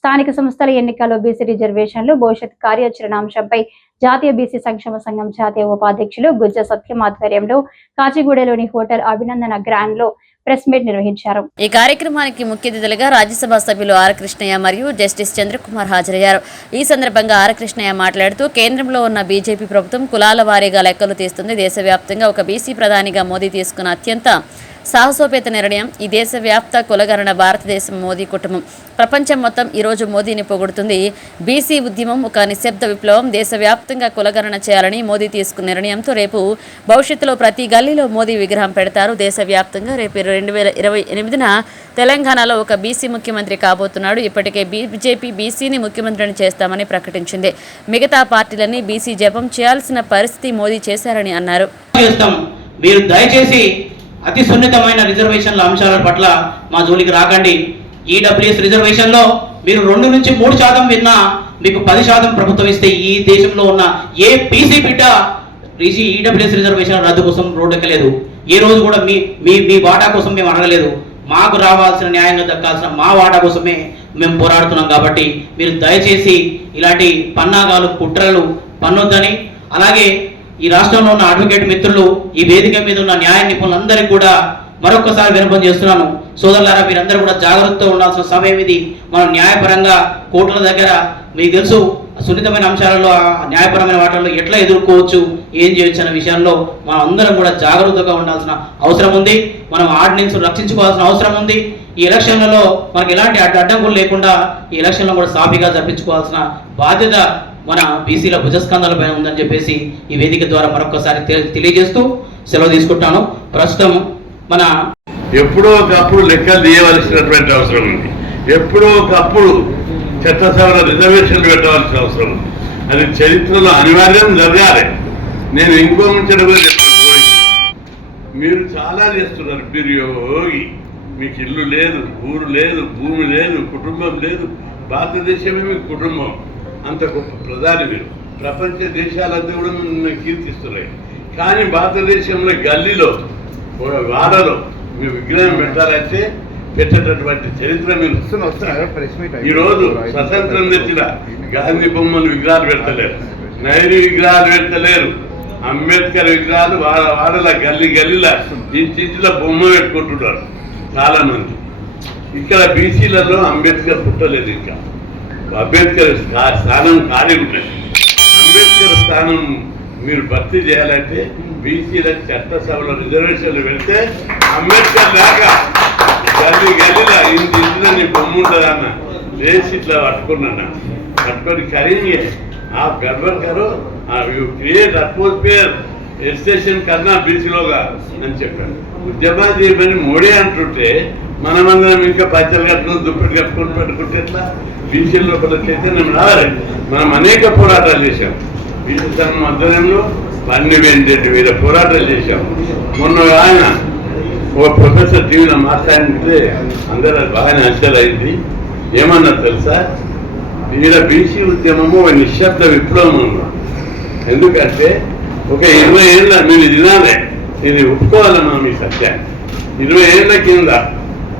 స్థానిక సంస్థల ఎన్నికల్లో బీసీ రిజర్వేషన్లు భవిష్యత్ కార్యాచరణ అంశంపై జాతీయ బీసీ సంక్షేమ సంఘం జాతీయ ఉపాధ్యక్షులు గుజ్జ సత్యం ఆధ్వర్యంలో కాచిగూడలోని హోటల్ అభినందన గ్రాండ్లో ప్రెస్ మీట్ నిర్వహించారు. ఈ కార్యక్రమానికి ముఖ్య అతిథులుగా రాజ్యసభ సభ్యులు ఆర్ కృష్ణయ్య మరియు జస్టిస్ చంద్రకుమార్ హాజరయ్యారు. ఈ సందర్భంగా ఆర్ కృష్ణయ్య మాట్లాడుతూ కేంద్రంలో ఉన్న బీజేపీ ప్రభుత్వం కులాల వారీగా లెక్కలు తీస్తుంది. దేశవ్యాప్తంగా ఒక బీసీ ప్రధానిగా మోదీ తీసుకున్న అత్యంత సాహసోపేత నిర్ణయం. ఈ దేశవ్యాప్త కులగరణ భారతదేశం మోదీ కుటుంబం. ప్రపంచం మొత్తం ఈరోజు మోదీని పొగుడుతుంది. బీసీ ఉద్యమం ఒక నిశ్శబ్ద విప్లవం. దేశవ్యాప్తంగా కులగరణ చేయాలని మోదీ తీసుకున్న నిర్ణయంతో రేపు భవిష్యత్తులో ప్రతి గల్లీలో మోదీ విగ్రహం పెడతారు. దేశవ్యాప్తంగా రేపు రెండు వేల ఇరవై ఎనిమిదిన తెలంగాణలో ఒక బీసీ ముఖ్యమంత్రి కాబోతున్నాడు. ఇప్పటికే బీజేపీ బీసీని ముఖ్యమంత్రిని చేస్తామని ప్రకటించింది. మిగతా పార్టీలన్నీ బీసీ జపం చేయాల్సిన పరిస్థితి మోదీ చేశారని అన్నారు. మీరు దయచేసి అతి సున్నితమైన రిజర్వేషన్ల అంశాల పట్ల మా జోలికి రాకండి. ఈడబ్ల్యూఎస్ రిజర్వేషన్లో మీరు రెండు నుంచి మూడు శాతం విన్నా మీకు పది శాతం ప్రభుత్వం ఇస్తే ఈ దేశంలో ఉన్న ఏ పీసీ బిడ్డ రిజి ఈడబ్ల్యూఎస్ రిజర్వేషన్ రద్దు కోసం రోడ్డెక్కలేదు. ఏ రోజు కూడా మీ మీ మీ వాటా కోసం మేము అడగలేదు. మాకు రావాల్సిన న్యాయంగా దక్కాల్సిన మా వాటా కోసమే మేము పోరాడుతున్నాం కాబట్టి మీరు దయచేసి ఇలాంటి పన్నాగాలు కుట్రలు పన్నొద్దని అలాగే ఈ రాష్ట్రంలో ఉన్న అడ్వకేట్ మిత్రులు ఈ వేదిక మీద ఉన్న న్యాయ నిపుణులందరికీ కూడా మరొకసారి వినపం చేస్తున్నాను. సోదరులారా మీరందరూ కూడా జాగ్రత్తగా ఉండాల్సిన సమయం ఇది. మనం న్యాయపరంగా కోర్టుల దగ్గర మీకు తెలుసు సున్నితమైన అంశాలలో ఆ న్యాయపరమైన వాటిల్లో ఎట్లా ఎదుర్కోవచ్చు ఏం చేయొచ్చు అనే విషయంలో మనం అందరం కూడా జాగ్రత్తగా ఉండాల్సిన అవసరం ఉంది. మనం ఆర్డినెన్స్ రక్షించుకోవాల్సిన అవసరం ఉంది. ఈ ఎలక్షన్లలో మనకు ఎలాంటి అడ్డ అడ్డంకులు లేకుండా ఈ ఎలక్షన్లో కూడా సాఫీగా జరిపించుకోవాల్సిన బాధ్యత మన బీసీల భుజస్కంధాల పైన ఉందని చెప్పేసి ఈ వేదిక ద్వారా మరొకసారి తెలియజేస్తూ సెలవు తీసుకుంటాను. ప్రస్తుతం మన ఎప్పుడో ఒకప్పుడు లెక్కలు తీయవలసినటువంటి అవసరం ఉంది. ఎప్పుడో ఒకప్పుడు చట్టసభల రిజర్వేషన్లు పెట్టవలసిన అవసరం ఉంది. అది చరిత్రలో అనివార్యం జరగాలి. నేను ఇంకో ముంచడం కూడా చెప్తాను. మీరు చాలా చేస్తున్నారు. మీరు యోగి మీకు ఇల్లు లేదు ఊరు లేదు భూమి లేదు కుటుంబం లేదు. భారతదేశమే మీ కుటుంబం. అంత గొప్ప ప్రధాని మీరు ప్రపంచ దేశాలంతా కూడా మిమ్మల్ని కీర్తిస్తున్నాయి. కానీ భారతదేశంలో గల్లీలో ఒక వాడలో మీ విగ్రహం పెట్టాలంటే పెట్టేటటువంటి చరిత్ర మీరు ఈ రోజు స్వతంత్రం తెచ్చిన గాంధీ బొమ్మలు విగ్రహాలు పెడతలేరు. నైరు విగ్రహాలు పెడతలేరు. అంబేద్కర్ విగ్రహాలు వాడ వాడల గల్లీ గల్లీల ఇంటింటిల బొమ్మ పెట్టుకుంటున్నారు చాలా మంది ఇక్కడ బీసీలలో అంబేద్కర్ పుట్టలేదు ఇంకా. అంబేద్కర్ స్థానం ఖాళీ ఉంటుంది అంబేద్కర్ స్థానం మీరు భర్తీ చేయాలంటే బీసీల చట్టసభలో రిజర్వేషన్లు పెడితే అంబేద్కర్ దాకా గల్లి గల్లీలా ఇంత ఇంటిలో నీ బొమ్మ ఉంటుందన్న లేచి ఇట్లా పట్టుకున్నాను? పట్టుకొని కరీంగే ఆ గర్భర్ గారు యూ క్రియేట్ పేరు స్టేషన్ కన్నా బీచ్లోగా అని చెప్పాడు. ఉద్యమాలు చేయమని మోడీ అంటుంటే మనమందరం ఇంకా పచ్చలు కట్టుకుని దుప్పటి కట్టుకుని పెట్టుకుంటే ఎట్లా? బీసీ లోపల చైతన్యం రావాలండి మనం అనేక పోరాటాలు చేశాం. బీసీ సంఘం ఆధ్వర్యంలో పన్నెండు వేల పోరాటాలు చేశాం. మొన్న ఆయన ఓ ప్రొఫెసర్ టీవీలో మాట్లాడితే అందరూ బాగానే అంచనా అయింది. ఏమన్నా తెలుసా? ఈడ బీసీ ఉద్యమము ఒక నిశ్శబ్ద విప్లవం అన్నా ఎందుకంటే ఒక ఇరవై ఏళ్ళ మీరు తినాలే ఇది ఒప్పుకోవాలమ్మా మీ సత్యాన్ని ఇరవై ఏళ్ళ కింద